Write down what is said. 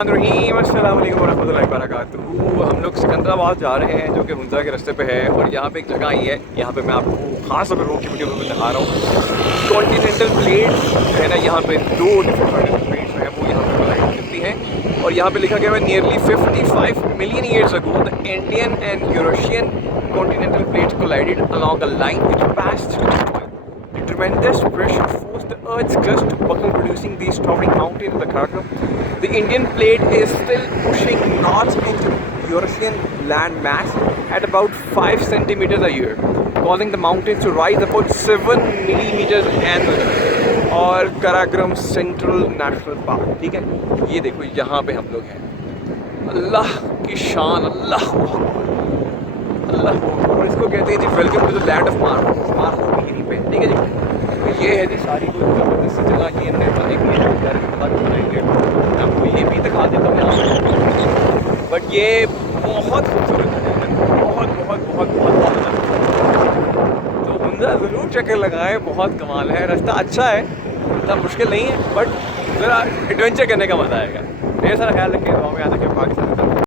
रहीम अस्सलाम वालेकुम रहमतुल्लाहि व बरकातुहू। हम लोग सिकंदराबाद जा रहे हैं जो कि हुंजा के रास्ते पे है और यहाँ पे एक जगह आई है। यहाँ पे मैं आपको खास अगर रोड की वीडियो में दिखा रहा हूँ। कॉन्टिनेंटल प्लेट है ना, यहाँ पे दो डिफरेंट प्लेट्स हैं वो यहाँ पे कोलाइड करती हैं और यहाँ पे लिखा गया है nearly 55 million years ago the Indian and Eurasian continental plates collided along a line which passed through the soil. The tremendous pressure forced the Earth's crust to buckle, producing these towering mountains in the Karakoram. The Indian plate is still pushing north into Eurasian land mass at about 5 centimeters a year, causing the mountains to rise about 7 millimeters annually. और Karakoram central national park, ठीक है, ये देखो यहाँ पे हम लोग हैं। अल्लाह की शान, अल्लाह अल्लाह। और इसको कहते हैं जी welcome to the land of mark यहीं पे, ठीक है जी। तो ये है जी सारी कोई ज़बरदस्त जगह ये हमने बनाई है। आपको ये भी दिखा देता हूँ यहाँ पे, बट ये बहुत खूबसूरत है, बहुत बहुत बहुत बहुत बहुत। तो हुंजा ज़रूर चक्कर लगाएं, बहुत कमाल है। रास्ता अच्छा है, इतना मुश्किल नहीं है, बट ज़रा एडवेंचर करने का मज़ा आएगा। ढेर सारा ख्याल रखें, दुआ में याद रखें। पाकिस्तान।